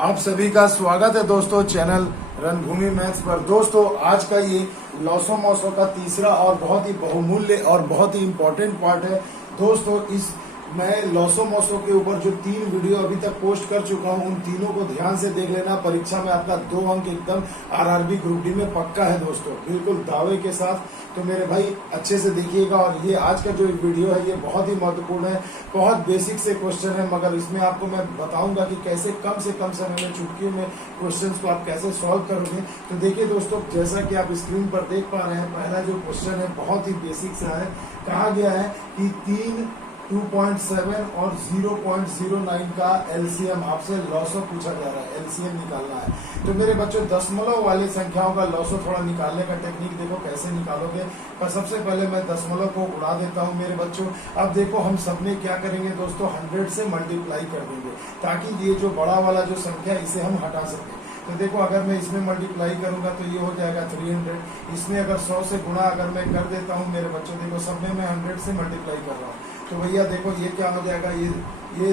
आप सभी का स्वागत है दोस्तों चैनल रणभूमि मैथ्स पर। दोस्तों आज का ये लॉसो मॉसो का तीसरा और बहुत ही बहुमूल्य और बहुत ही इम्पोर्टेंट पार्ट है। दोस्तों इस मैं लॉसो मॉसो के ऊपर जो 3 वीडियो अभी तक पोस्ट कर चुका हूं, उन तीनों को ध्यान से देख लेना। परीक्षा में आपका 2 अंक एकदम आरआरबी ग्रुप डी में पक्का है दोस्तों, बिल्कुल दावे के साथ। तो मेरे भाई अच्छे से देखिएगा। और ये आज का जो वीडियो है ये बहुत ही महत्वपूर्ण है, बहुत बेसिक से क्वेश्चन है, मगर इसमें आपको मैं बताऊंगा कि कैसे कम से कम समय में चुटकियों में क्वेश्चंस को आप कैसे सॉल्व करोगे। तो देखिए दोस्तों, जैसा कि आप स्क्रीन पर देख पा रहे हैं, पहला जो क्वेश्चन है बहुत ही बेसिक सा है। कहा गया है कि 3, 2.7 और 0.09 का एलसीएम आपसे लॉसो पूछा जा रहा है, एलसीएम निकालना है। तो मेरे बच्चों दशमलव वाली संख्याओं का लॉसो थोड़ा निकालने का टेक्निक देखो कैसे निकालोगे। पर सबसे पहले मैं दशमलव को उड़ा देता हूं मेरे बच्चों। अब देखो हम सबने क्या करेंगे दोस्तों, 100 से मल्टीप्लाई कर देंगे ताकि ये जो बड़ा वाला जो संख्या इसे हम हटा सकें। तो देखो अगर मैं इसमें मल्टीप्लाई करूंगा तो ये हो जाएगा 300। इसमें अगर 100 से गुणा अगर मैं कर देता हूं मेरे बच्चों, देखो सब में मैं 100 से मल्टीप्लाई कर रहा हूँ। तो भैया देखो ये क्या हो जाएगा, ये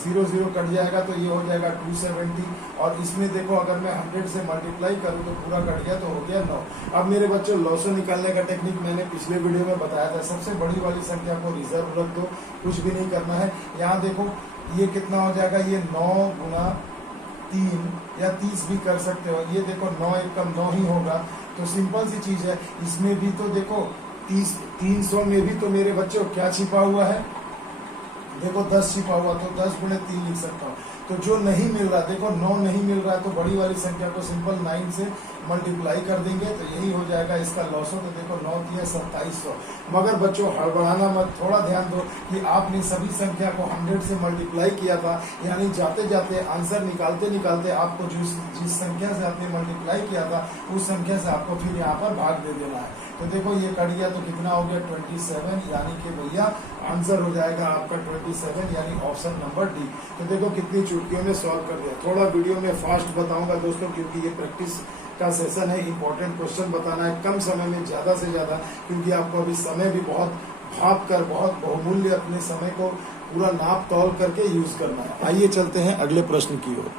0 कट जाएगा तो ये हो जाएगा 270। और इसमें देखो अगर मैं 100 से मल्टीप्लाई करूँ तो पूरा कट गया तो हो गया 9। अब मेरे बच्चों लॉसो निकालने का टेक्निक मैंने पिछले वीडियो में बताया था। सबसे बड़ी वाली संख्या को रिजर्व रख दो, कुछ भी नहीं करना है। यहाँ देखो ये कितना हो जाएगा, ये 9 गुना 3 या 30 भी कर सकते हो। ये देखो 9 एकम 9 ही होगा। तो सिंपल सी चीज है। इसमें भी तो देखो 300 में भी तो मेरे बच्चों क्या छिपा हुआ है, देखो 10 छिपा हुआ, तो 10 गुणे 3 लिख सकता हूँ। तो जो नहीं मिल रहा, देखो 9 नहीं मिल रहा है, तो बड़ी वाली संख्या को सिंपल 9 से मल्टीप्लाई कर देंगे तो यही हो जाएगा इसका लॉसो। तो देखो 9 दिया 2700। मगर बच्चों हड़बड़ाना मत, थोड़ा ध्यान दो कि आपने सभी संख्या को 100 से मल्टीप्लाई किया था, यानी जाते जाते आंसर निकालते निकालते आपको जिस संख्या से आपने मल्टीप्लाई किया था उस संख्या से आपको फिर यहाँ पर भाग दे देना है। तो देखो ये कट गया तो कितना हो गया 27, यानी कि भैया आंसर हो जाएगा आपका 27, यानी ऑप्शन नंबर डी। तो देखो कितनी चुटकियों में सॉल्व कर दिया। थोड़ा वीडियो में फास्ट बताऊंगा दोस्तों क्योंकि ये प्रैक्टिस का सेशन है, इंपॉर्टेंट क्वेश्चन बताना है कम समय में ज्यादा से ज्यादा, क्योंकि आपको अभी समय भी बहुत भाप कर, बहुत बहुमूल्य अपने समय को पूरा नाप तौल करके यूज करना है। आइए चलते हैं अगले प्रश्न की ओर।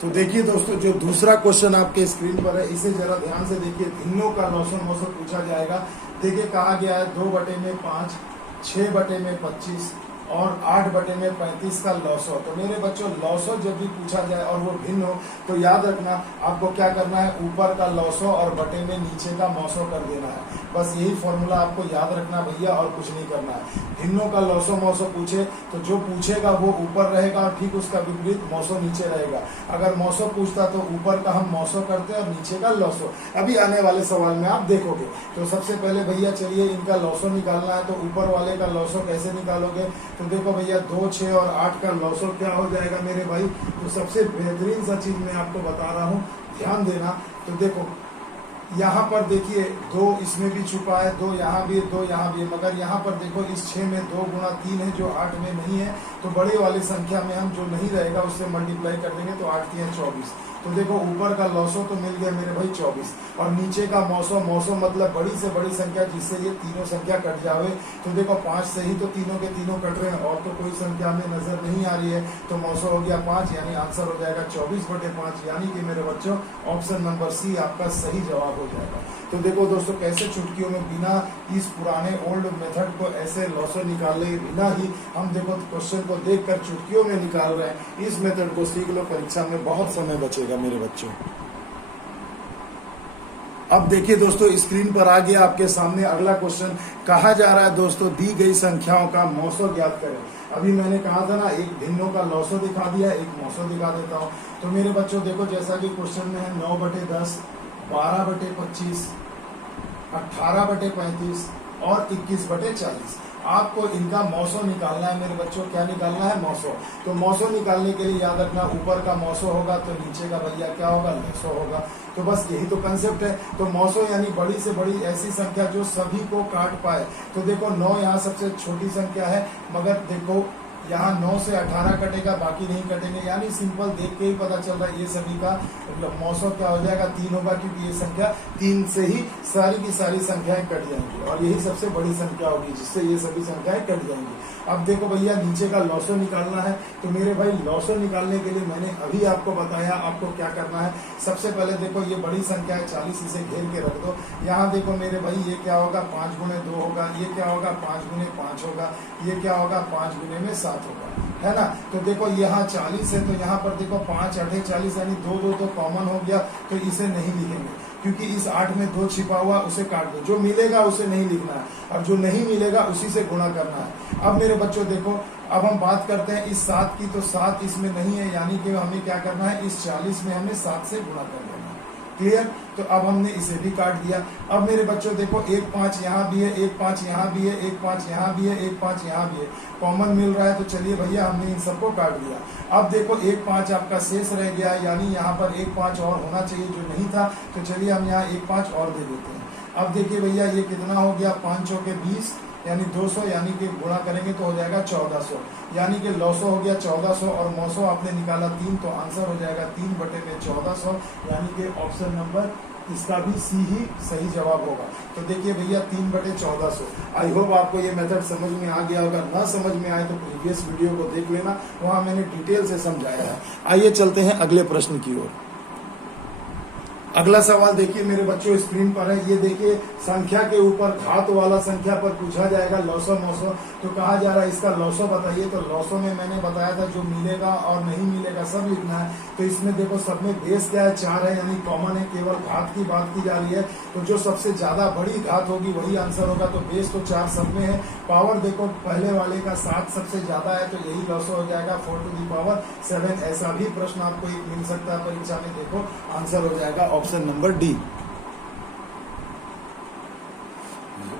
तो देखिए दोस्तों, जो दूसरा क्वेश्चन आपके स्क्रीन पर है इसे जरा ध्यान से देखिए। भिन्नों का लॉसो मॉसो पूछा जाएगा। देखिए कहा गया है 2/5, 6/25 और 8/35 का लॉसो। तो मेरे बच्चों लॉसो जब भी पूछा जाए और वो भिन्न हो तो याद रखना आपको क्या करना है, ऊपर का लॉसो और बटे में नीचे का मॉसो कर देना है। बस यही फॉर्मूला आपको याद रखना भैया, और कुछ नहीं करना है। भिन्नों का लॉसो मॉसो पूछे तो जो पूछेगा वो ऊपर रहेगा और ठीक उसका विपरीत मॉसो नीचे रहेगा। अगर मॉसो पूछता तो ऊपर का हम मॉसो करते और नीचे का लॉसो। अभी आने वाले सवाल में आप देखोगे। तो सबसे पहले भैया चलिए इनका लॉसो निकालना है। तो ऊपर वाले का लॉसो कैसे निकालोगे, तो देखो भैया 2, 6 और 8 का लॉसो क्या हो जाएगा मेरे भाई। तो सबसे बेहतरीन सा चीज मैं आपको बता रहा हूँ, ध्यान देना। तो देखो यहाँ पर देखिए 2 इसमें भी छुपा है, 2 यहाँ भी है, 2 यहाँ भी है, मगर यहाँ पर देखो इस 6 में 2 गुणा 3 है जो 8 में नहीं है। तो बड़े वाली संख्या में हम जो नहीं रहेगा उससे मल्टीप्लाई कर देंगे तो 8 3 24। तो देखो ऊपर का लॉसो तो मिल गया मेरे भाई 24 और नीचे का मॉसो, मॉसो मतलब बड़ी से बड़ी संख्या जिससे ये तीनों संख्या कट जावे। तो देखो 5 से ही तो तीनों के तीनों कट रहे हैं और तो कोई संख्या में नजर नहीं आ रही है। तो मॉसो हो गया 5, यानी आंसर हो जाएगा 24/5, यानी कि मेरे बच्चों ऑप्शन नंबर सी आपका सही जवाब हो जाएगा। तो देखो दोस्तों कैसे चुटकियों में बिना इस पुराने ओल्ड मेथड को ऐसे लॉसो निकाले बिना ही हम देखो क्वेश्चन को देखकर चुटकियों में निकाल रहे हैं। इस मेथड को सीख लो, परीक्षा में बहुत समय बचेगा मेरे बच्चों। अब देखिए दोस्तों स्क्रीन पर आ गया आपके सामने अगला क्वेश्चन। कहा जा रहा है दोस्तों दी गई संख्याओं का मॉसो ज्ञात करें। अभी मैंने कहा था ना एक भिन्नों का लॉसो दिखा दिया, एक मॉसो दिखा देता हूं। तो मेरे बच्चों देखो जैसा कि क्वेश्चन में है 9/10, 12/25, 18/35 और 21/40। आपको इनका मॉसो निकालना है मेरे बच्चों। क्या निकालना है, मॉसो। तो मॉसो निकालने के लिए याद रखना ऊपर का मॉसो होगा तो नीचे का भैया क्या होगा, लॉसो होगा। तो बस यही तो कंसेप्ट है। तो मॉसो यानी बड़ी से बड़ी ऐसी संख्या जो सभी को काट पाए। तो देखो 9 यहाँ सबसे छोटी संख्या है, मगर देखो यहाँ 9 से 18 कटेगा, बाकी नहीं कटेंगे, यानी सिंपल देख के ही पता चल रहा है ये सभी का मौसम क्या हो जाएगा, 3 होगा, क्योंकि ये संख्या 3 से ही सारी की सारी संख्याएं कट जाएंगी और यही सबसे बड़ी संख्या होगी जिससे ये सभी संख्याएं कट जाएंगी। अब देखो भैया नीचे का लॉसो निकालना है, तो मेरे भाई लॉसो निकालने के लिए मैंने अभी आपको बताया आपको क्या करना है। सबसे पहले देखो ये बड़ी संख्या है 40, इसे घेर के रख दो। यहाँ देखो मेरे भाई ये क्या होगा, 5 गुणे 2 होगा, ये क्या होगा 5 गुणे 5 होगा, ये क्या होगा 5 गुणे में 7 होगा, है ना। तो देखो यहाँ 40 है, तो यहाँ पर देखो 5 8 40, यानी 2 2 तो कॉमन हो गया, तो इसे नहीं लिखेंगे क्योंकि इस 8 में 2 छिपा हुआ, उसे काट दो। जो मिलेगा उसे नहीं लिखना है और जो नहीं मिलेगा उसी से गुणा करना है। अब मेरे बच्चों देखो, अब हम बात करते हैं इस 7 की, तो 7 इसमें नहीं है, यानी कि हमें क्या करना है, इस 40 में हमें 7 से गुणा कर देना है। क्लियर। तो अब हमने इसे भी काट दिया। अब मेरे बच्चों देखो 1 5 यहाँ भी है, 1 5 यहाँ भी है, 1 5 यहाँ भी है, 1 5 यहाँ भी है, कॉमन मिल रहा है। तो चलिए भैया हमने इन सबको काट दिया। अब देखो 1 5 आपका शेष रह गया, यानी यहाँ पर 1 5 और होना चाहिए जो नहीं था, तो चलिए हम यहाँ 1 5 और दे देते हैं। अब देखिए भैया ये कितना हो गया, 5 चौके 20 यानी 200, यानी कि गुणा करेंगे तो हो जाएगा 1400, यानी कि लॉसो हो गया 1400 और मौसो आपने निकाला 3, तो आंसर हो जाएगा 3 बटे में 1400, यानी कि ऑप्शन नंबर इसका भी सी ही सही जवाब होगा। तो देखिए भैया 3 बटे 1400। आई होप आपको ये मेथड समझ में आ गया होगा। ना समझ में आए तो प्रीवियस वीडियो को देख लेना, वहां मैंने डिटेल से समझाया है। आइए चलते हैं अगले प्रश्न की ओर। अगला सवाल देखिए मेरे बच्चों स्क्रीन पर है, ये देखिए संख्या के ऊपर घात वाला संख्या पर पूछा जाएगा लॉसो मौसो। तो कहा जा रहा है इसका लॉसो बताइए। तो लॉसो में मैंने बताया था जो मिलेगा और नहीं मिलेगा सब लिखना है। तो इसमें देखो सब में बेस क्या है, 4 है, यानी कॉमन है, केवल घात की बात की जा रही है। तो जो सबसे ज्यादा बड़ी घात होगी वही आंसर होगा। तो बेस तो 4 सब में है। पावर देखो पहले वाले का 7 सबसे ज्यादा है, तो यही लॉसो हो जाएगा 4 टू दी पावर 7। ऐसा भी प्रश्न आपको एक मिल सकता है परीक्षा में, देखो आंसर हो जाएगा ऑप्शन नंबर डी।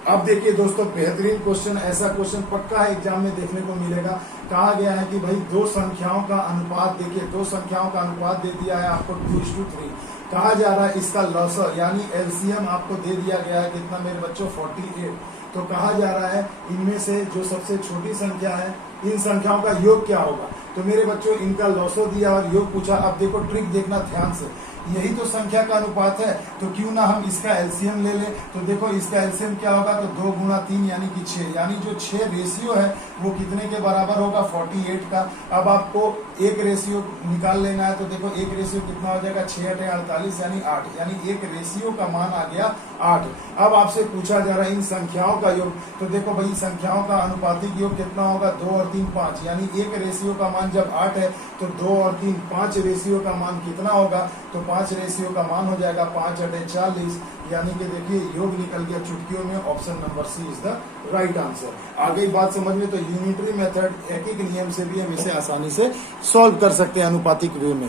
अब देखिए दोस्तों बेहतरीन क्वेश्चन, ऐसा क्वेश्चन पक्का है एग्जाम में देखने को मिलेगा। कहा गया है कि भाई दो संख्याओं का अनुपात, देखिए दो संख्याओं का अनुपात दे दिया है आपको 2:3। कहा जा रहा है इसका लॉसर यानी एलसीएम आपको दे दिया गया है कितना मेरे बच्चों, 48। तो कहा जा रहा है इनमें से जो सबसे छोटी संख्या है इन संख्याओं का योग क्या होगा। तो मेरे बच्चों इनका लॉसो दिया और योग पूछा। अब देखो ट्रिक देखना ध्यान से, यही तो संख्या का अनुपात है, तो क्यों ना हम इसका एलसीएम ले ले। तो देखो इसका एलसीएम क्या होगा, तो 2 गुना 3 यानी कि 6, यानी जो 6 रेशियो है वो कितने के बराबर होगा, 48 का। अब आपको एक रेशियो निकाल लेना है, तो देखो एक रेशियो कितना हो जाएगा, 6 8 48 यानी 8, यानी एक रेशियो का मान आ गया 8। अब आपसे पूछा जा रहा है इन संख्याओं का योग। तो देखो भाई संख्याओं का अनुपातिक योग कितना होगा, 2 और 3 5, यानी एक रेशियो का मान जब 8 है तो 2 और 3 5 रेशियो का मान कितना होगा, तो 5 रेशियो का मान हो जाएगा 5 8 40, यानी कि देखिए योग निकल गया चुटकियों में। Option number C is the right answer. आ गई बात समझ में। तो यूनिटरी मेथड एक एक नियम से भी हम इसे आसानी से सॉल्व कर सकते हैं अनुपातिक वे में।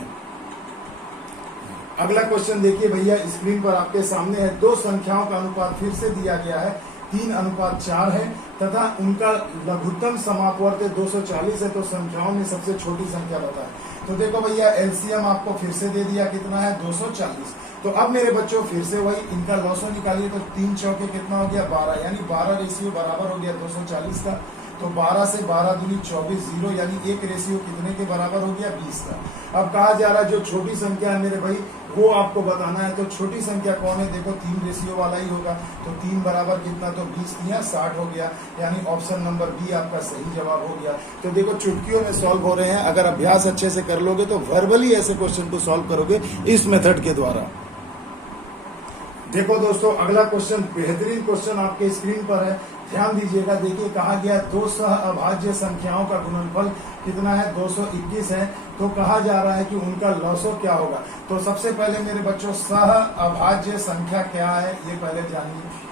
अगला क्वेश्चन देखिए भैया स्क्रीन पर आपके सामने है, दो संख्याओं का अनुपात फिर से दिया गया है 3:4 है तथा उनका लघुत्तम समापवर्त 240 है। तो संख्याओं में सबसे छोटी संख्या बताएं। तो देखो भैया एलसीएम आपको फिर से दे दिया कितना है, 240। तो अब मेरे बच्चों फिर से वही इनका लॉसो निकालिए। तो 3 चौके कितना हो गया, 12, यानी 12 रेशियो बराबर हो गया 240 का। तो 12 से 12 दूनी 24 0, यानी एक रेशियो कितने के बराबर हो गया, 20 का। अब कहा जा रहा है जो छोटी संख्या है मेरे भाई वो आपको बताना है। तो छोटी संख्या कौन है, देखो 3 रेशियो वाला ही होगा। तो 3 बराबर कितना, तो 20 या 60 हो गया, यानी ऑप्शन नंबर बी आपका सही जवाब हो गया। तो देखो चुटकियों में सॉल्व हो रहे हैं। अगर अभ्यास अच्छे से कर लोगे तो वर्बली ऐसे क्वेश्चन को सॉल्व करोगे इस मेथड के द्वारा। देखो दोस्तों अगला क्वेश्चन बेहतरीन क्वेश्चन आपके स्क्रीन पर है, ध्यान दीजिएगा। देखिए कहा गया दो सह अभाज्य संख्याओं का गुणनफल कितना है, 221 है। तो कहा जा रहा है कि उनका लॉसो क्या होगा। तो सबसे पहले मेरे बच्चों सह अभाज्य संख्या क्या है ये पहले जानिए।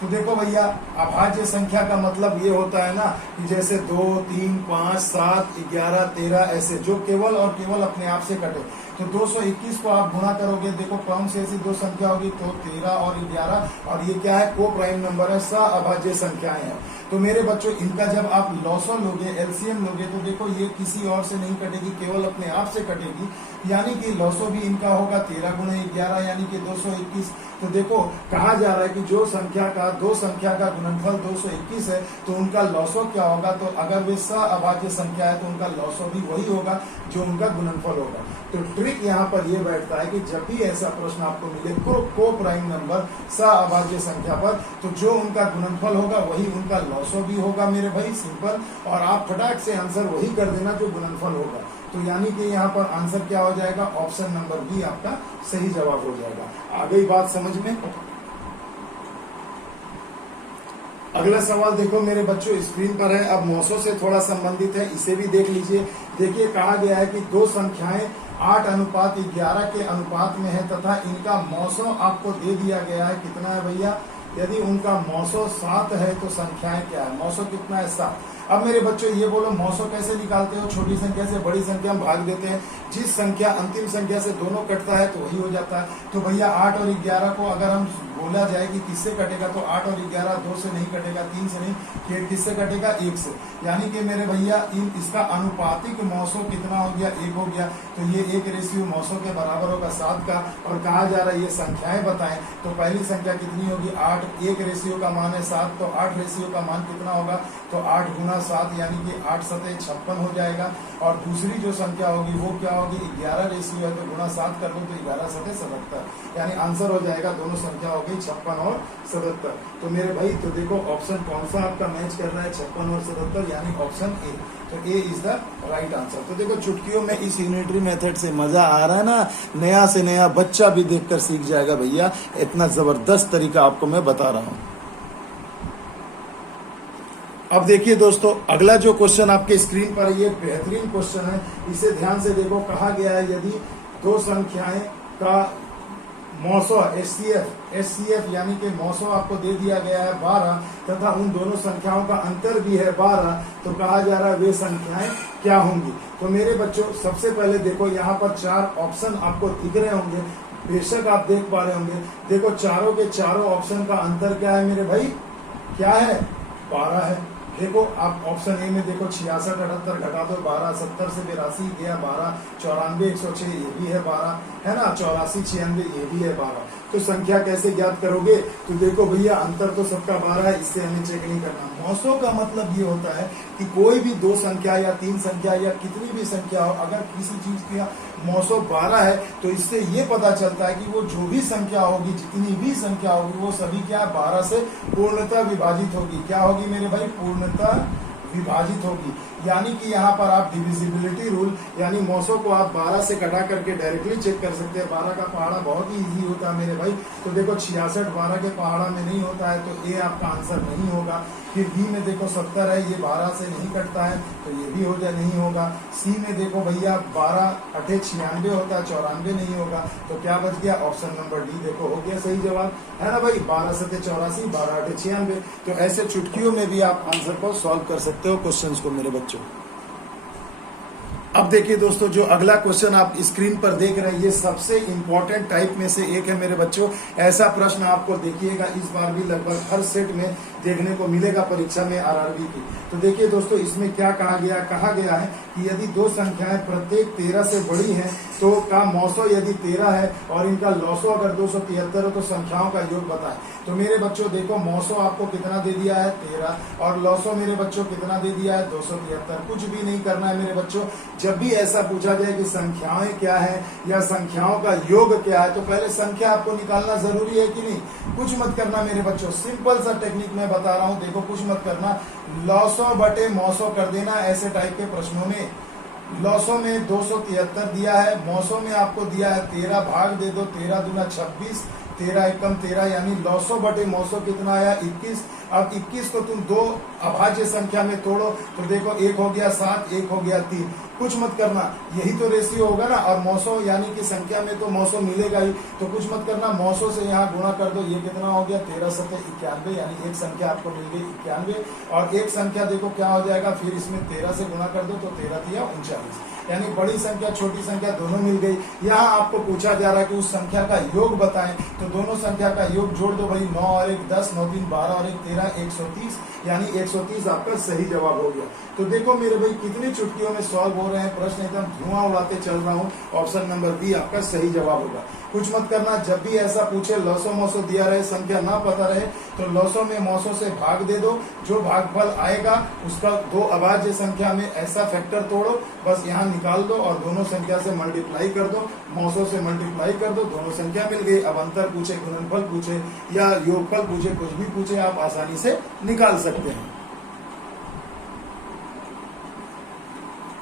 तो देखो भैया अभाज्य संख्या का मतलब ये होता है ना कि जैसे 2 3 5 7 11 13 ऐसे जो केवल और केवल अपने आप से कटे। तो 221 को आप गुणा करोगे, देखो कौन सी ऐसी दो संख्या होगी, तो 13 और 11, और ये क्या है, को प्राइम नंबर है, सह अभाज्य संख्याएं हैं। तो मेरे बच्चों इनका जब आप लॉसो लोगे, एलसीएम लोगे, तो देखो ये किसी और से नहीं कटेगी, केवल अपने आप से कटेगी, यानी कि लॉसो भी इनका होगा 13 गुणे 11 यानी कि 221। तो देखो कहा जा रहा है कि जो संख्या का दो संख्या का गुणनफल 221 है तो उनका लॉसो क्या होगा, तो अगर वे सअभाज्य संख्या है तो उनका लॉसो भी वही होगा जो उनका गुणनफल होगा। तो ट्रिक यहाँ पर यह बैठता है कि जब भी ऐसा प्रश्न आपको मिले को प्राइम नंबर सअभाज्य संख्या पर, तो जो उनका गुणनफल होगा वही उनका लॉसो भी होगा मेरे भाई, सिंपल। और आप फटाक से आंसर वही कर देना जो गुणनफल होगा। तो यानी कि यहाँ पर आंसर क्या हो जाएगा, ऑप्शन नंबर बी आपका सही जवाब हो जाएगा। आ गई बात समझ में। अगला सवाल देखो मेरे बच्चों स्क्रीन पर है, अब मौसों से थोड़ा संबंधित है, इसे भी देख लीजिए। देखिए कहा गया है कि दो संख्याएं 8:11 के अनुपात में है तथा इनका मौसों आपको दे दिया गया है, कितना है भैया, यदि उनका मौसों 7 है तो संख्याएं क्या है, मौसों कितना है 7। अब मेरे बच्चों ये बोलो मौसों कैसे निकालते हो, छोटी संख्या से बड़ी संख्या में भाग देते हैं, जिस संख्या अंतिम संख्या से दोनों कटता है तो वही हो जाता है। तो भैया 8 और 11 को अगर हम बोला जाए कि किससे कटेगा, तो 8 और 11 2 से नहीं कटेगा, 3 से नहीं, किससे कटेगा, 1 से। यानी कि मेरे भैया इसका अनुपातिक मौसों कितना हो गया, 1 हो गया। तो ये 1 मौसों के बराबर होगा 7 का। और कहा जा रहा है ये संख्याएं बताएं, तो पहली संख्या कितनी होगी 8, 1 का मान है 7, तो 8 का मान कितना होगा, तो 8 गुना 7 यानी कि 8 सतह 56 हो जाएगा। और दूसरी जो संख्या होगी वो क्या होगी, 11 है, तो गुना 7 कर दो तो 11 सतह 77, यानी आंसर हो जाएगा, दोनों संख्या हो गई 56 और 77। तो मेरे भाई तो देखो ऑप्शन कौन सा आपका मैच कर रहा है, 56 और 77, यानी ऑप्शन ए। तो ए इज द राइट आंसर। तो देखो चुटकियों में इस यूनिटरी मेथड से मजा आ रहा है ना, नया से नया बच्चा भी देखकर सीख जाएगा भैया, इतना जबरदस्त तरीका आपको मैं बता रहा हूं। अब देखिए दोस्तों अगला जो क्वेश्चन आपके स्क्रीन पर ये बेहतरीन क्वेश्चन है, इसे ध्यान से देखो। कहा गया है यदि दो संख्याएं का मौसों एचसीएफ यानी कि मौसों आपको दे दिया गया है 12 तथा उन दोनों संख्याओं का अंतर भी है 12, तो कहा जा रहा है वे संख्याएं क्या होंगी। तो मेरे बच्चों सबसे पहले देखो यहाँ पर 4 ऑप्शन आपको दिख रहे होंगे, बेशक आप देख पा रहे होंगे। देखो चारों के चारों ऑप्शन का अंतर क्या है मेरे भाई, क्या है, 12 है। देखो आप ऑप्शन ए में देखो 66 78 घटा दो 12, 70 से 82 गया 12, 94 106 ये भी है 12, है ना, 84 96 ये भी है 12। तो संख्या कैसे ज्ञात करोगे, तो देखो भैया अंतर तो सबका 12 है, इससे हमें चेक नहीं करना। मौसों का मतलब ये होता है कि कोई भी दो संख्या या तीन संख्या या कितनी भी संख्या हो, अगर किसी चीज की मौसों 12 है तो इससे ये पता चलता है कि वो जो भी संख्या होगी, जितनी भी संख्या होगी, वो सभी क्या 12 से पूर्णतः विभाजित होगी। क्या होगी मेरे भाई, पूर्णतः विभाजित होगी। यानी कि यहाँ पर आप डिविजिबिलिटी रूल यानी मौसों को आप 12 से कटा करके डायरेक्टली चेक कर सकते हैं। 12 का पहाड़ा बहुत ही इजी होता है मेरे भाई। तो देखो 66 12 के पहाड़ा में नहीं होता है, तो ए आपका आंसर नहीं होगा। फिर बी में देखो 70 है, ये 12 से नहीं कटता है, तो ये भी हो जाए नहीं होगा। सी में देखो भैया 12 8 96 होता है, 94 नहीं होगा, तो क्या बच गया, ऑप्शन नंबर डी देखो हो गया सही जवाब, है ना भाई। 12 7 84, 12 8 96। तो ऐसे चुटकियों में भी आप आंसर को सॉल्व कर सकते हो क्वेश्चंस को मेरे बच्चों। अब देखिए दोस्तों, जो अगला क्वेश्चन आप स्क्रीन पर देख रहे हैं, ये सबसे इंपॉर्टेंट टाइप में से एक है मेरे बच्चों। ऐसा प्रश्न आपको देखिएगा इस बार भी लगभग हर सेट में देखने को मिलेगा परीक्षा में आरआरबी की। तो देखिए दोस्तों, इसमें क्या कहा गया है कि यदि दो संख्याएं प्रत्येक 13 से बड़ी हैं तो का मौसों यदि 13 है और इनका लौसों अगर 273 हो तो संख्याओं का योग बताएं। तो मेरे बच्चों देखो, मौसों आपको कितना दे दिया है 13 और लौसों मेरे बच्चों कितना दे दिया है 273। कुछ भी नहीं करना है मेरे बच्चों। जब भी ऐसा पूछा जाए कि संख्याएं क्या है या संख्याओं का योग क्या है, तो पहले संख्या आपको निकालना जरूरी है कि नहीं। कुछ मत करना मेरे बच्चों, सिंपल सा टेक्निक मैं बता रहा हूं, देखो कुछ मत करना, लौसों बटे मौसों कर देना। ऐसे टाइप के प्रश्नों में लौसों में 273 दिया है, मौसों में आपको दिया है 13, भाग दे दो, 13 दूना 26, 13 एकम 13, यानी लौसों बटे मौसों कितना आया 21। अब 21 को तुम दो अभाज्य संख्या में तोड़ो तो देखो 1 हो गया 7, 1 हो गया 3। कुछ मत करना, यही तो रेशियो होगा ना। और मौसों यानी कि संख्या में तो मौसों मिलेगा ही, तो कुछ मत करना, मौसों से यहाँ गुणा कर दो। ये कितना हो गया 13 7 91, यानी एक संख्या आपको मिल गई 91। और एक संख्या देखो क्या हो जाएगा, फिर इसमें 13 से गुणा कर दो तो 13 3 39, यानी बड़ी संख्या छोटी संख्या दोनों मिल गई। यहाँ आपको पूछा जा रहा है कि उस संख्या का योग बताएं, तो दोनों संख्या का योग जोड़ दो भाई, 9 और 1 10, 9 3 12 और 1 13, 130, यानी 130 आपका सही जवाब हो गया। तो देखो मेरे भाई कितनी चुटकियों में सॉल्व हो रहे हैं प्रश्न, एकदम धुआं उड़ाते चल रहा हूँ। ऑप्शन नंबर बी आपका सही जवाब होगा। कुछ मत करना, जब भी ऐसा पूछे लौसो मौसो दिया रहे, संख्या ना पता रहे, तो लौसो में मौसो से भाग दे दो, जो भागफल आएगा उसका दो अभाज्य संख्या में ऐसा फैक्टर तोड़ो, बस यहाँ निकाल दो और दोनों संख्या से मल्टीप्लाई कर दो, मौसो से मल्टीप्लाई कर दो, दोनों संख्या मिल गई। अब अंतर पूछे, गुणनफल पूछे या योगफल पूछे, कुछ भी पूछे, आप आसानी से निकाल सकते हैं।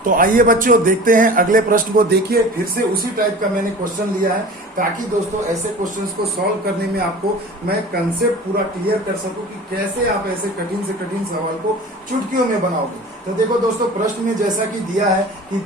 तो आइए बच्चों देखते हैं अगले प्रश्न को। देखिए फिर से उसी टाइप का मैंने क्वेश्चन लिया है, ताकि दोस्तों ऐसे क्वेश्चंस को सॉल्व करने में आपको मैं कंसेप्ट पूरा क्लियर कर सकूं कि कैसे आप ऐसे कठिन से कठिन सवाल को चुटकियों में बनाओगे। तो देखो दोस्तों प्रश्न में जैसा कि दिया है कि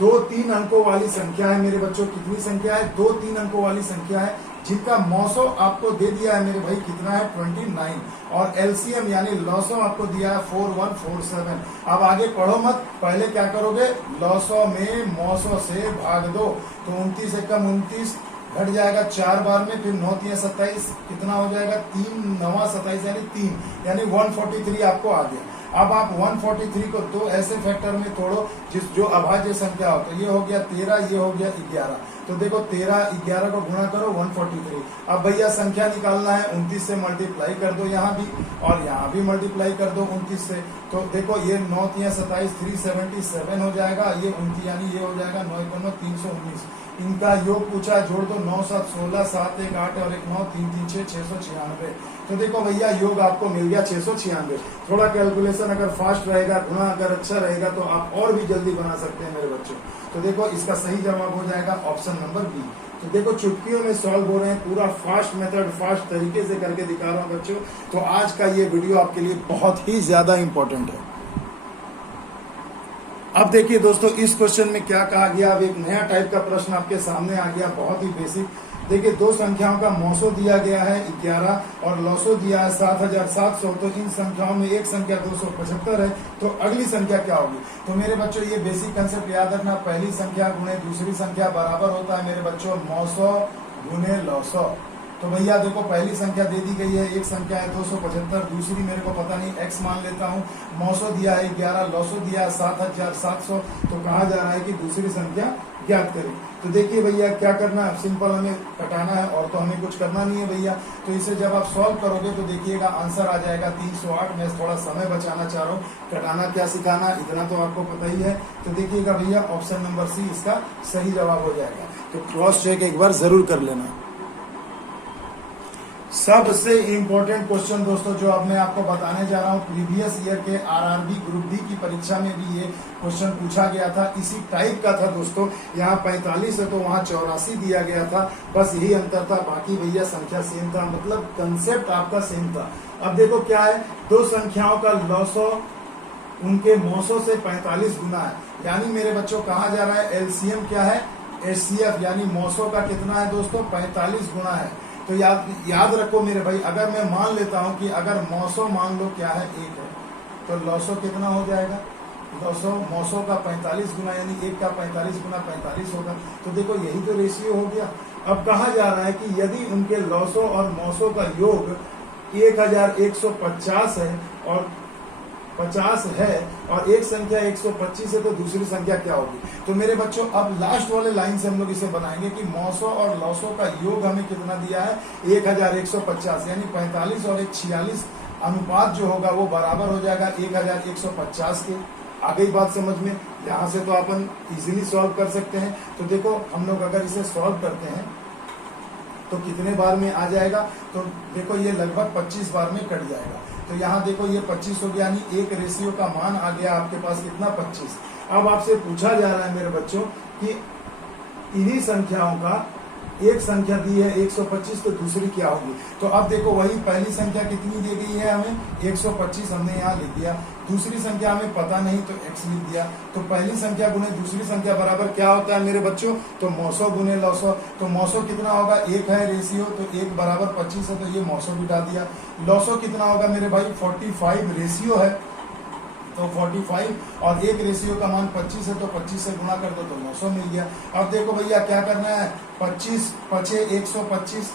2-3 अंकों वाली संख्या है मेरे बच्चों, कितनी संख्या है? 2-3 अंकों वाली संख्या है, जिनका मौसो आपको दे दिया है मेरे भाई कितना है? 29, और एलसीएम यानी लौसो आपको दिया है 4147। अब आगे पढ़ो मत, पहले क्या करोगे? लौसो में मौसो से भाग दो, तो 29 एकम 29 घट जाएगा 4 बार में, फिर 9 3 27, कितना हो जाएगा? 3 9 27 यानी 3, यानी 143 आपको आ गया। अब आप 143 को दो ऐसे फैक्टर में तोड़ो जो अभाज्य संख्या हो, तो ये हो गया 13, ये हो गया 11। तो देखो 13 11 को गुणा करो 143। अब भैया संख्या निकालना है, 29 से मल्टीप्लाई कर दो यहाँ भी, और यहाँ भी मल्टीप्लाई कर दो 29 से। तो देखो ये 9 3 27 377 हो जाएगा, ये 29 यानी ये हो जाएगा 9 1 319। इनका योग पूछा, जोड़ दो, 9 7 16, 7 1 8 और 1 9, 3 3 6 696। तो देखो भैया योग आपको मिल गया 696। थोड़ा कैलकुलेशन अगर फास्ट रहेगा, गुणा अगर अच्छा रहेगा, तो आप और भी जल्दी बना सकते हैं मेरे बच्चों। तो देखो इसका सही जवाब हो जाएगा ऑप्शन नंबर बी। तो देखो चुटकियों में सॉल्व हो रहे हैं, पूरा फास्ट मेथड, फास्ट तरीके से करके दिखा रहा हूँ बच्चों। तो आज का ये वीडियो आपके लिए बहुत ही ज्यादा इंपॉर्टेंट है। अब देखिए दोस्तों इस क्वेश्चन में क्या कहा गया। अब एक नया टाइप का प्रश्न आपके सामने आ गया, बहुत ही बेसिक। देखिए दो संख्याओं का मौसो दिया गया है 11 और लौसो दिया है 7700। तो इन संख्याओं में एक संख्या 275 है, तो अगली संख्या क्या होगी? तो मेरे बच्चों ये बेसिक कंसेप्ट याद रखना, पहली संख्या गुणे दूसरी संख्या बराबर होता है मेरे बच्चों मौसो गुणे लौसो। तो भैया देखो पहली संख्या दे दी गई है, एक संख्या है 275, दूसरी मेरे को पता नहीं x मान लेता हूँ। मौसो दिया है 11, लौसो दिया है 7700। तो कहा जा रहा है कि दूसरी संख्या ज्ञात करें। तो देखिए भैया क्या करना है, सिंपल हमें कटाना है, और तो हमें कुछ करना नहीं है भैया। तो इसे जब आप सॉल्व करोगे तो देखिएगा आंसर आ जाएगा 308। मैं थोड़ा समय बचाना चाह रहा हूँ, कटाना क्या सिखाना इतना तो आपको पता ही है। तो देखिएगा भैया ऑप्शन नंबर सी इसका सही जवाब हो जाएगा। तो क्रॉस चेक एक बार जरूर कर लेना। सबसे इम्पोर्टेंट क्वेश्चन दोस्तों जो अब मैं आपको बताने जा रहा हूँ, प्रीवियस ईयर के आरआरबी ग्रुप डी की परीक्षा में भी ये क्वेश्चन पूछा गया था, इसी टाइप का था दोस्तों। यहाँ 45 है तो वहाँ 84 दिया गया था, बस यही अंतर था, बाकी भैया संख्या सेम था, मतलब कंसेप्ट आपका सेम था। अब देखो क्या है, दो संख्याओं का लौसो उनके मौसों से 45 गुना है, यानी मेरे बच्चों कहा जा रहा है एलसीएम क्या है? एचसीएफ, यानी मौसों का कितना है दोस्तों? 45 गुना है। तो याद रखो मेरे भाई, अगर मैं मान लेता हूं कि अगर मौसो मान लो क्या है? 1 है, तो लौसो कितना हो जाएगा? लौसो मौसो का 45 गुना, यानी 1 का 45 गुना 45 होगा। तो देखो यही तो रेशियो हो गया। अब कहा जा रहा है कि यदि उनके लौसो और मौसो का योग 1150 है और 50 है, और एक संख्या 125 है, तो दूसरी संख्या क्या होगी? तो मेरे बच्चों अब लास्ट वाले लाइन से हम लोग इसे बनाएंगे कि मौसो और लौसो का योग हमें कितना दिया है? 1150, यानी 45 और 46 अनुपात जो होगा वो बराबर हो जाएगा 1150 के। आ गई बात समझ में? यहाँ से तो अपन इजीली सॉल्व कर सकते हैं। तो देखो हम लोग अगर इसे सॉल्व करते हैं तो कितने बार में आ जाएगा? तो देखो ये लगभग 25 बार में कट जाएगा। तो यहाँ देखो ये 25 हो गया, यानी एक रेशियो का मान आ गया आपके पास कितना? 25। अब आपसे पूछा जा रहा है मेरे बच्चों कि इन्हीं संख्याओं का एक संख्या दी है 125, तो दूसरी क्या होगी? तो अब देखो वही पहली संख्या कितनी दी गई है हमें? 125 हमने यहाँ लिख दिया। दूसरी संख्या हमें पता नहीं तो x लिख दिया। तो पहली संख्या गुने दूसरी संख्या बराबर क्या होता है मेरे बच्चों? तो मौसो गुने लौसो। तो मौसो कितना होगा? 1 है रेशियो, तो 1 बराबर 25 है, तो ये मौसो बिठा दिया। लौसो कितना होगा मेरे भाई? 45 रेशियो है, तो 45 और एक रेशियो का मान 25 है तो 25 से गुणा कर दो तो 900 मिल गया। अब देखो भैया क्या करना है, 25 पचे 125,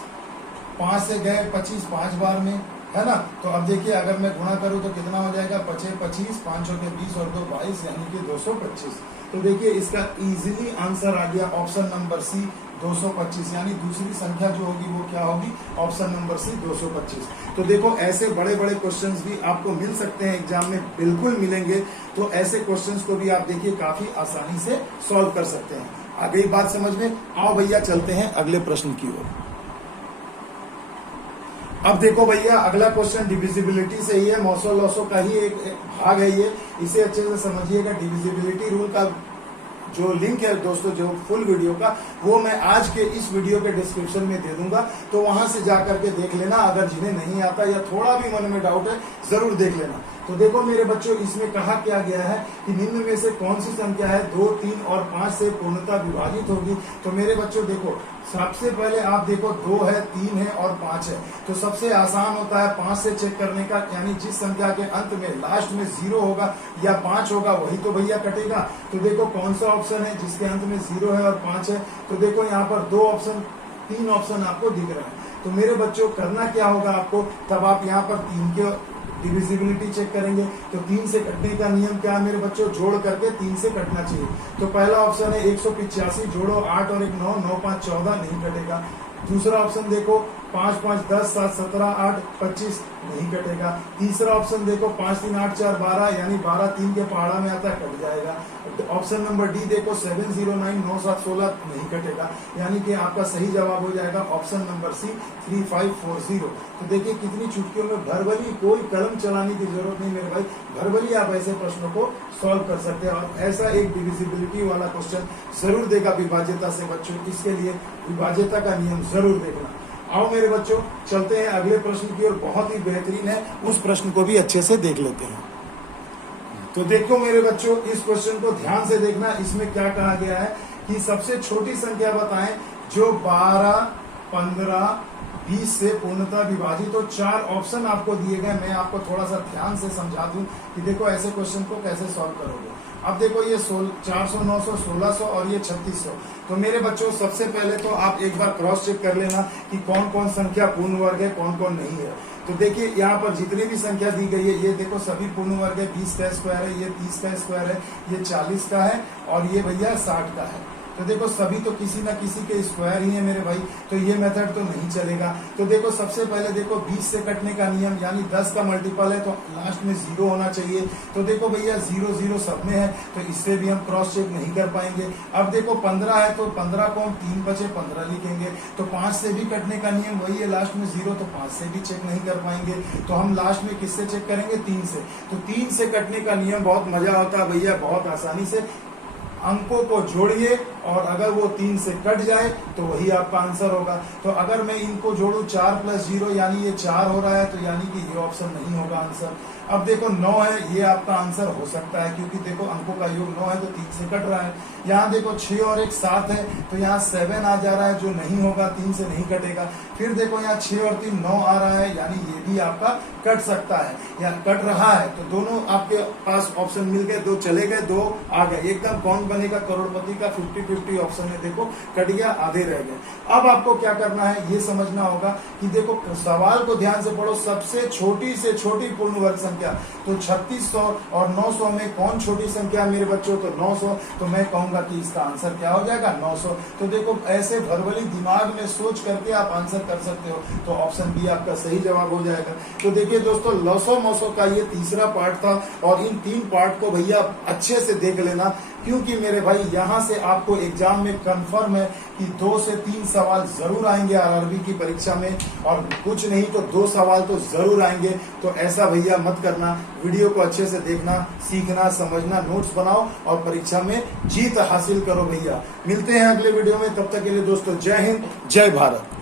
5 से गए 25 5 बार में, है ना। तो अब देखिए अगर मैं गुणा करूं तो कितना हो जाएगा, 25 25 5 के 20 और 2 22 यानी कि 225। तो देखिए इसका इजीली आंसर आ गया ऑप्शन नंबर सी 225, यानी दूसरी संख्या जो होगी वो क्या होगी, ऑप्शन नंबर सी 225। तो देखो ऐसे बड़े बड़े क्वेश्चंस भी आपको मिल सकते हैं एग्जाम में, बिल्कुल मिलेंगे। तो ऐसे क्वेश्चंस को भी आप देखिए काफी आसानी से सॉल्व कर सकते हैं। आ गई बात समझ में? आओ भैया चलते हैं अगले प्रश्न की ओर। अब देखो भैया अगला क्वेश्चन डिविजिबिलिटी से ही है, मौसो लॉसो का ही एक भाग है ये, इसे अच्छे से समझिएगा। डिविजिबिलिटी रूल का जो लिंक है दोस्तों, जो फुल वीडियो का, वो मैं आज के इस वीडियो के डिस्क्रिप्शन में दे दूंगा, तो वहां से जाकर के देख लेना। अगर जिन्हें नहीं आता या थोड़ा भी मन में डाउट है जरूर देख लेना। तो देखो मेरे बच्चों, इसमें कहा क्या गया है कि निम्न में से कौन सी संख्या है 2, 3 और 5 से पूर्णतः विभाजित होगी। तो मेरे बच्चों देखो, सबसे पहले आप देखो 2 है, 3 है और 5 है। तो सबसे आसान होता है 5 से चेक करने का, यानी जिस संख्या के अंत में लास्ट में 0 होगा या 5 होगा वही तो भैया कटेगा। तो देखो कौन सा ऑप्शन है जिसके अंत में 0 है और 5 है। तो देखो यहाँ पर 2 ऑप्शन 3 ऑप्शन आपको दिख रहा है। तो मेरे बच्चों करना क्या होगा आपको, तब आप यहाँ पर 3 के डिविजिबिलिटी चेक करेंगे। तो 3 से कटने का नियम क्या है मेरे बच्चों, जोड़ करके 3 से कटना चाहिए। तो पहला ऑप्शन है 185, जोड़ो 8 और 1 9, 9 5 14, नहीं कटेगा। दूसरा ऑप्शन देखो 5 5 10 7 17 8 25, नहीं कटेगा। तीसरा ऑप्शन देखो 5 3 8 4 12, यानी 12 3 के पहाड़ा में आता है, कट जाएगा। ऑप्शन नंबर डी देखो 7 0 9 9 7 16, नहीं कटेगा, यानी कि आपका सही जवाब हो जाएगा ऑप्शन नंबर सी 3540। तो देखिए कितनी चुटकियों में भरभली, कोई कलम चलाने की जरूरत नहीं मेरे भाई, भरभली आप ऐसे प्रश्नों को सॉल्व कर सकते हैं। और ऐसा एक डिविजिबिलिटी वाला क्वेश्चन जरूर देगा विभाज्यता से बच्चों, इसके लिए विभाज्यता का नियम जरूर देखना। आओ मेरे बच्चों चलते हैं अगले प्रश्न की ओर, बहुत ही बेहतरीन है, उस प्रश्न को भी अच्छे से देख लेते हैं। तो देखो मेरे बच्चों, इस क्वेश्चन को ध्यान से देखना। इसमें क्या कहा गया है कि सबसे छोटी संख्या बताएं जो 12 15 20 से पूर्णतः विभाजित। तो 4 ऑप्शन आपको दिए गए, मैं आपको थोड़ा सा ध्यान से समझा दूं कि देखो ऐसे क्वेश्चन को कैसे सॉल्व करोगे। अब देखो ये 400 900 1600 और ये 3600। तो मेरे बच्चों सबसे पहले तो आप एक बार क्रॉस चेक कर लेना कि कौन कौन संख्या पूर्ण वर्ग है, कौन कौन नहीं है। तो देखिए यहाँ पर जितनी भी संख्या दी गई है ये देखो सभी पूर्ण वर्ग है। 20 का स्क्वायर है, ये 30 का स्क्वायर है, ये 40 का है और ये भैया 60 का है। तो देखो सभी तो किसी ना किसी के स्क्वायर ही है मेरे भाई, तो ये मेथड तो नहीं चलेगा। तो देखो सबसे पहले देखो 20 से कटने का नियम, यानी 10 का मल्टीपल है तो लास्ट में 0 होना चाहिए। तो देखो भैया 0 0 सब में है, तो इससे भी हम क्रॉस चेक नहीं कर पाएंगे। अब देखो 15 है तो 15 को हम 3 बचे 15 लिखेंगे। तो 5 से भी कटने का नियम वही है, लास्ट में 0, तो 5 से भी चेक नहीं कर पाएंगे। तो हम लास्ट में किससे चेक करेंगे, 3 से। तो 3 से कटने का नियम बहुत मजा होता है भैया, बहुत आसानी से अंकों को जोड़िए और अगर वो 3 से कट जाए तो वही आपका आंसर होगा। तो अगर मैं इनको जोड़ू 4 + 0 यानी ये 4 हो रहा है, तो यानी कि ये ऑप्शन नहीं होगा आंसर। अब देखो 9 है, ये आपका आंसर हो सकता है क्योंकि देखो अंकों का योग 9 है तो 3 से कट रहा है। यहाँ देखो 6 और 1 7 है, तो यहाँ 7 आ जा रहा है जो नहीं होगा, 3 से नहीं कटेगा। फिर देखो यहाँ 6 और 3 9 आ रहा है, यानी ये भी आपका कट सकता है या कट रहा है। तो दोनों आपके पास ऑप्शन मिल गए, 2 चले गए 2 आ गए, एकदम कौन बनेगा करोड़पति का 50-50 ऑप्शन है। देखो कट गया, आधे रह गए। अब आपको क्या करना है ये समझना होगा कि देखो सवाल को ध्यान से पढ़ो, सबसे छोटी से छोटी पूर्ण वर्ग संख्या। तो 3600 और 900 में कौन छोटी संख्या है मेरे बच्चों, तो 900। तो मैं कहूंगा कि इसका आंसर क्या हो जाएगा, 900। तो देखो ऐसे भरभली दिमाग में सोच करके आप आंसर कर सकते हो, तो ऑप्शन बी आपका सही जवाब हो जाएगा। तो देखिए दोस्तों लॉसो मौसो का ये तीसरा पार्ट था और इन 3 पार्ट को भैया अच्छे से देख लेना, क्योंकि मेरे भाई यहाँ से आपको एग्जाम में कंफर्म है कि 2 से 3 सवाल जरूर आएंगे आरआरबी की परीक्षा में, और कुछ नहीं तो 2 सवाल तो जरूर आएंगे। तो ऐसा भैया मत करना, वीडियो को अच्छे से देखना, सीखना, समझना, नोट्स बनाओ और परीक्षा में जीत हासिल करो भैया। मिलते हैं अगले वीडियो में, तब तक के लिए दोस्तों जय हिंद जय भारत।